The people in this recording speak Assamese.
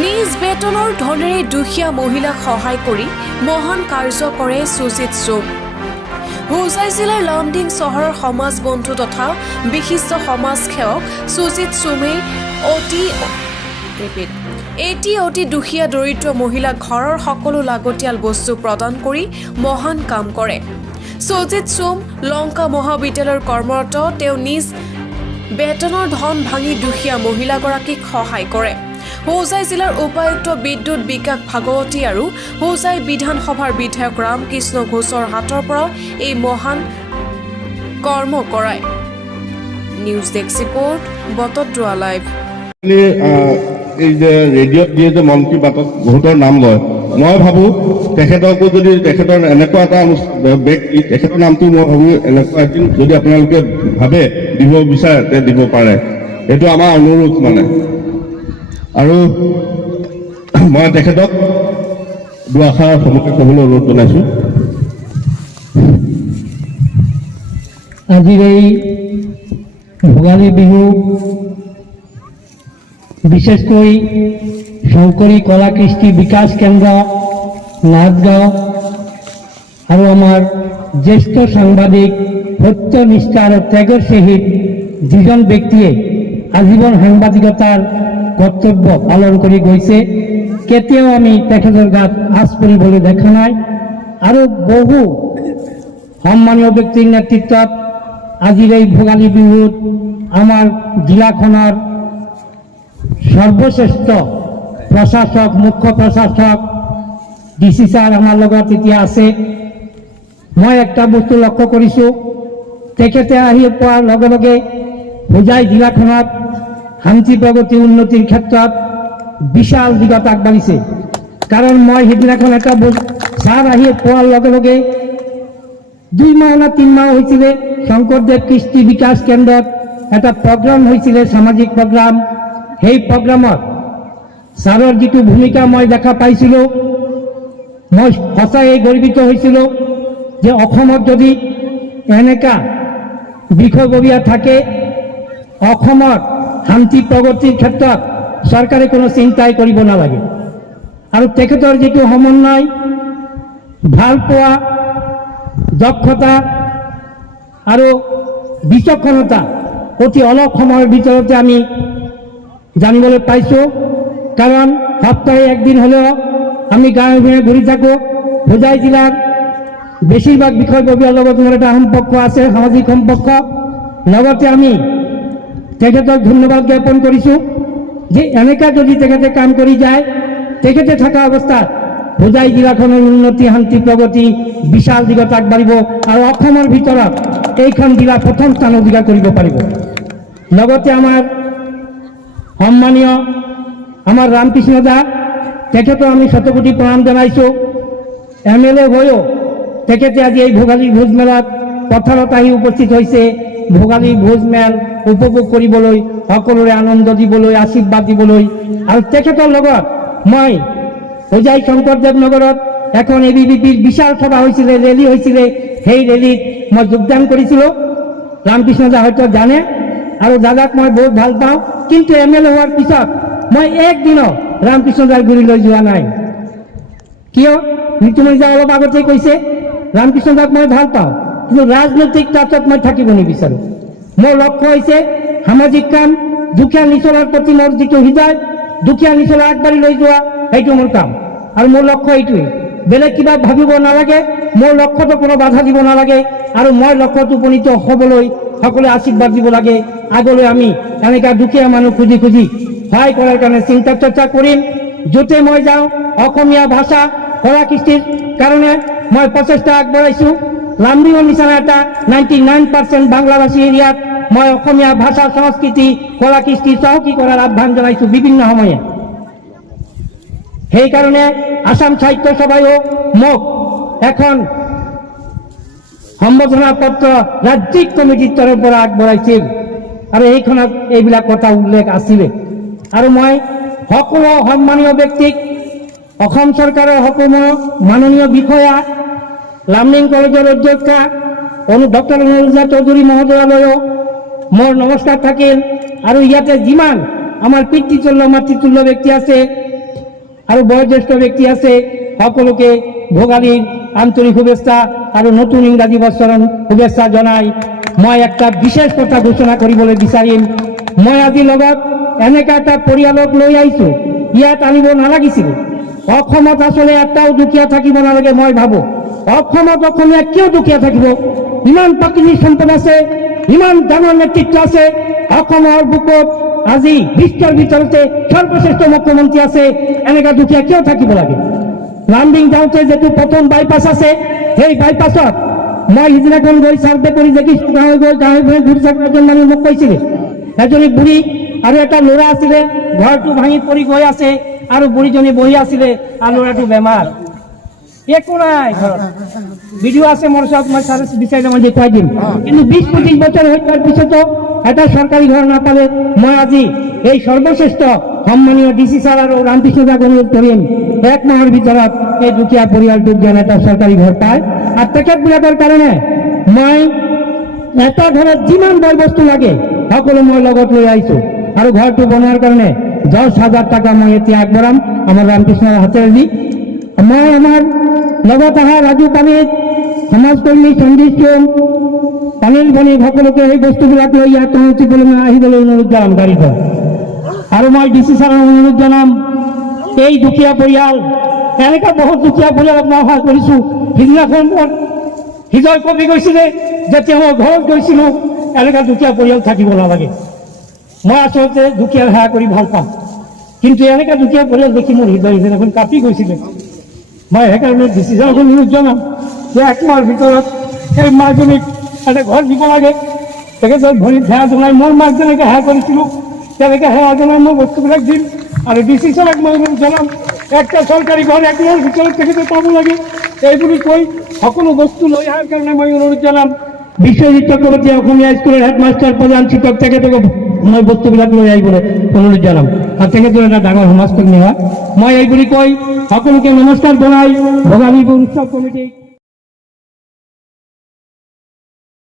নিজ বেতনৰ ধনেৰে দুখীয়া মহিলাক সহায় কৰি মহান কাৰ্য কৰে সুজিত সোম। হোজাই জিলাৰ লামডিং চহৰৰ সমাজ বন্ধু তথা বিশিষ্ট সমাজ সেৱক সুজিত সোমে অতি দুখীয়া দৰিদ্ৰ মহিলাক ঘৰৰ সকলো লাগতিয়াল বস্তু প্ৰদান কৰি মহান কাম কৰে। সুজিত সোম লংকা মহাবিদ্যালয়ৰ কৰ্মৰত। তেওঁ নিজ বেতনৰ ধন ভাঙি দুখীয়া মহিলাগৰাকীক সহায় কৰে। হোজাই জিলাৰ উপায়ুক্ত বিদ্যুৎ বিকাশ ভাগৱতী আৰু হোজাই বিধানসভাৰ বিধায়ক ৰামকৃষ্ণ ঘোষৰ হাতৰ পৰা এই মহান কৰ্ম কৰায়। News desk report Batadrowa live. এই যে ৰেডিঅ'ত দিয়ে যে মন কী বাতত বহুতৰ নাম লয়, মই ভাবোঁ তেখেতকো যদি তেখেতৰ এনেকুৱা এটা ব্যক্তি, তেখেতৰ নামটো মই ভাবোঁ এনেকুৱা এদিন যদি আপোনালোকে ভাবে দিব বিচাৰে তে দিব পাৰে। এইটো আমাৰ অনুৰোধ মানে। আৰু মই তেখেতক দুআষাৰ সমুখে ক'বলৈ অনুৰোধ জনাইছোঁ। আজিৰ এই ভোগালী বিহু বিশেষকৈ শংকৰী কলা কৃষ্টি বিকাশ কেন্দ্ৰ নাথগাঁও আৰু আমাৰ জ্যেষ্ঠ সাংবাদিক সত্যনিষ্ঠা আৰু ত্যাগৰ সহিত যিজন ব্যক্তিয়ে আজীৱন সাংবাদিকতাৰ কৰ্তব্য পালন কৰি গৈছে, কেতিয়াও আমি তেখেতৰ গাত আঁচ পৰিবলৈ দেখা নাই। আৰু বহু সন্মানীয় ব্যক্তিৰ নেতৃত্বত আজিৰ এই ভোগালী বিহুত আমাৰ জিলাখনৰ সৰ্বশ্ৰেষ্ঠ প্ৰশাসক, মুখ্য প্ৰশাসক ডিচি ছাৰ আমাৰ লগত এতিয়া আছে। মই একটা বস্তু লক্ষ্য কৰিছোঁ, তেখেতে আহি পোৱাৰ লগে লগে হোজাই জিলাখনত শান্তি প্ৰগতি উন্নতিৰ ক্ষেত্ৰত বিশাল দিগত আগবাঢ়িছে। কাৰণ মই সিদিনাখন এটা ছাৰ আহি পোৱাৰ লগে লগে 2 মাহ না 3 মাহ হৈছিলে শংকৰদেৱ কৃষ্টি বিকাশ কেন্দ্ৰত এটা প্ৰগ্ৰাম হৈছিলে, সামাজিক প্ৰগ্ৰাম। সেই প্ৰগ্ৰামত ছাৰৰ যিটো ভূমিকা মই দেখা পাইছিলোঁ, মই সঁচাই গৰ্বিত হৈছিলোঁ যে অসমত যদি এনেকা বিষয়ববীয়া থাকে, অসমত শান্তি প্ৰগতিৰ ক্ষেত্ৰত চৰকাৰে কোনো চিন্তাই কৰিব নালাগে। আৰু তেখেতৰ যিটো সমন্বয়, ভাল পোৱা, দক্ষতা আৰু বিচক্ষণতা অতি অলপ সময়ৰ ভিতৰতে আমি জানিবলৈ পাইছোঁ। কাৰণ সপ্তাহে একদিন হ'লেও আমি গাঁৱে ভূঞে ঘূৰি থাকোঁ। হোজাই জিলাৰ বেছিভাগ বিষয়ববীয়াৰ লগত মোৰ এটা সম্পৰ্ক আছে, সামাজিক সম্পৰ্ক। লগতে আমি তেখেতক ধন্যবাদ জ্ঞাপন কৰিছোঁ যে এনেকা যদি তেখেতে কাম কৰি যায়, তেখেতে থকা অৱস্থাত হোজাই জিলাখনৰ উন্নতি, শান্তি প্ৰগতি বিশাল দিগত আগবাঢ়িব আৰু অসমৰ ভিতৰত এইখন জিলা প্ৰথম স্থান অধিকাৰ কৰিব পাৰিব। লগতে আমাৰ সন্মানীয় আমাৰ ৰামকৃষ্ণ দা, তেখেতক আমি শতকোটি প্ৰণাম জনাইছোঁ। MLA হৈও তেখেতে আজি এই ভোগালী ভোজ মেলাত পথাৰত আহি উপস্থিত হৈছে। ভোগালী ভোজ মেল উপভোগ কৰিবলৈ, সকলোৰে আনন্দ দিবলৈ, আশীৰ্বাদ দিবলৈ। আৰু তেখেতৰ লগত মই হোজাই শংকৰদেৱ নগৰত এখন ABVPৰ বিশাল সভা হৈছিলে, ৰেলী হৈছিলে। সেই ৰেলীত মই যোগদান কৰিছিলোঁ। ৰামকৃষ্ণ দা হয়তো জানে, আৰু দাদাক মই বহুত ভাল পাওঁ। কিন্তু MLA হোৱাৰ পিছত মই একদিনো ৰামকৃষ্ণ দাৰ গুৰিলৈ যোৱা নাই। কিয়? মৃত্যুমণি দা অলপ আগতেই কৈছে, ৰামকৃষ্ণ দাক মই ভাল পাওঁ, কিন্তু ৰাজনৈতিক তাতত মই থাকিব নিবিচাৰোঁ। মোৰ লক্ষ্য হৈছে সামাজিক কাম, দুখীয়া নিচলাৰ প্ৰতি মোৰ যিটো হৃদয়, দুখীয়া নিচলা আগবাঢ়ি লৈ যোৱা, সেইটো মোৰ কাম। আৰু মোৰ লক্ষ্য এইটোৱেই, বেলেগ কিবা ভাবিব নালাগে। মোৰ লক্ষ্যটো কোনো বাধা দিব নালাগে। আৰু মই লক্ষ্যত উপনীত হ'বলৈ সকলোৱে আশীৰ্বাদ দিব লাগে। আগলৈ আমি এনেকুৱা দুখীয়া মানুহ খুজি খুজি সহায় কৰাৰ কাৰণে চিন্তা চৰ্চা কৰিম। য'তে মই যাওঁ অসমীয়া ভাষা, কলা কৃষ্টিৰ কাৰণে মই প্ৰচেষ্টা আগবঢ়াইছোঁ। লামডিঙৰ নিচিনা এটা 99% বাংলাভাষী এৰিয়াত মই অসমীয়া ভাষা, সংস্কৃতি, কলা কৃষ্টি চহকী কৰাৰ আহ্বান জনাইছোঁ বিভিন্ন সময়ে। সেইকাৰণে আসাম সাহিত্য সভায়ো মোক এখন সম্বোধনা পত্ৰ ৰাজ্যিক কমিটিৰ তৰফৰ পৰা আগবঢ়াইছিল, আৰু এইখনত এইবিলাক কথা উল্লেখ আছিলে। আৰু মই সকলো সন্মানীয় ব্যক্তিক, অসম চৰকাৰৰ সকলো মাননীয় বিষয়া, লামডিং কলেজৰ অধ্যক্ষা ডক্টৰ অনুৰাধা চৌধুৰী মহোদয়ালৈও মোৰ নমস্কাৰ থাকিল। আৰু ইয়াতে যিমান আমাৰ পিতৃতুল্য মাতৃতুল্য ব্যক্তি আছে, আৰু বয়োজ্যেষ্ঠ ব্যক্তি আছে সকলোকে ভোগালীৰ আন্তৰিক শুভেচ্ছা আৰু নতুন ইংৰাজী বছৰৰ শুভেচ্ছা জনাই মই একটা বিশেষ কথা ঘোষণা কৰিবলৈ বিচাৰিম। মই আজি লগত এনেকা এটা পৰিয়ালক লৈ আহিছোঁ, ইয়াত আনিব নালাগিছিল। অসমত আচলতে এটাও দুখীয়া থাকিব নালাগে মই ভাবোঁ। অসমত অসমীয়া কিয় দুখীয়া থাকিব? ইমান প্ৰাকৃতিক সম্পদ আছে, ইমান ডাঙৰ নেতৃত্ব আছে। অসমৰ বুকুত আজি বিশ্বৰ ভিতৰতে সৰ্বশ্ৰেষ্ঠ মুখ্যমন্ত্ৰী আছে, এনেকা দুখীয়া কিয় থাকিব লাগে? লামডিং যাওঁতে যিটো প্ৰথম বাইপাছ আছে, সেই বাইপাছত মই সিদিনাখন গৈ চাৰ্ভে কৰি দেখিছোঁ, গাঁৱে গাঁৱে ঘূৰি থকা এজন মানুহ মোক কৈছিলে, এজনী বুঢ়ী আৰু এটা ল'ৰা আছিলে, ঘৰটো ভাঙি পৰি গৈ আছে আৰু বুঢ়ীজনী বহি আছিলে আৰু ল'ৰাটো বেমাৰ, একো নাই ঘৰত। ভিডিঅ' আছে মোৰ ওচৰত, মই চাৰ্চ বিচাৰিলে মই দেখুৱাই দিম। কিন্তু 20-25 বছৰ হৈ যোৱাৰ পিছতো এটা চৰকাৰী ঘৰ নাপালে মই আজি এই সৰ্বশ্ৰেষ্ঠ সন্মানীয় ডিচি ছাৰ আৰু ৰামকৃষ্ণ দাক অনুৰোধ কৰিম, 1 মাহৰ ভিতৰত এই দুখীয়া পৰিয়ালটোক যেন এটা চৰকাৰী ঘৰ পায়। আৰু তেখেতবিলাকৰ কাৰণে মই এটা ঘৰত যিমান বয় বস্তু লাগে সকলো মই লগত লৈ আহিছোঁ। আৰু ঘৰটো বনোৱাৰ কাৰণে 10,000 টকা মই এতিয়া আগবঢ়াম আমাৰ ৰামকৃষ্ণৰ হাতেৰে দি। মই আমাৰ লগত অহা ৰাজু পানীত, সমাজকৰ্মী সঞ্জীৱ চোম, পানীল বণিক সকলোকে সেই বস্তুবিলাক লৈ ইয়াত আহিবলৈ অনুৰোধ জনাম গাড়ীত। আৰু মই ডিচি ছাৰক অনুৰোধ জনাম, এই দুখীয়া পৰিয়াল, এনেকুৱা বহুত দুখীয়া পৰিয়ালক মই সহায় কৰিছোঁ। সিদিনাখন মোৰ হৃদয় কঁপি গৈছিলে যেতিয়া মই ঘৰত গৈছিলোঁ, এনেকুৱা দুখীয়া পৰিয়াল থাকিব নালাগে। মই আচলতে দুখীয়াৰ সেৱা কৰি ভাল পাওঁ, কিন্তু এনেকুৱা দুখীয়া পৰিয়াল দেখি মোৰ হৃদয় সিদিনাখন কাঁপি গৈছিলে। মই সেইকাৰণে ডিচি ছাৰক অনুৰোধ জনাম যে 1 মাহৰ ভিতৰত সেই মাকজনীক এটা ঘৰ দিব লাগে। তেখেতৰ ভৰিত সেৱা জনাই মোৰ মাক যেনেকৈ সেৱা কৰিছিলোঁ তেনেকৈ সেৱা জনাই মই বস্তুবিলাক দিম। আৰু ডিচি ছাৰক মই অনুৰোধ জনাম, একটা চৰকাৰী ঘৰ 1 মাহৰ ভিতৰত তেখেতে পাব লাগে এইবুলি কৈ সকলো বস্তু লৈ অহাৰ কাৰণে মই অনুৰোধ জনাম। বিশ্বজিৎ চক্ৰৱৰ্তী অসমীয়া স্কুলৰ হেডমাষ্টাৰ প্ৰধান শিক্ষক, তেখেতকো মই বস্তুবিলাক লৈ আহিবলৈ অনুৰোধ জনাম। আৰু তেখেতৰ এটা ডাঙৰ সমাজকৰ্মী হয়। মই এই বুলি কৈ সকলোকে নমস্কাৰ জনাই ভোগালী উৎসৱ কমিটি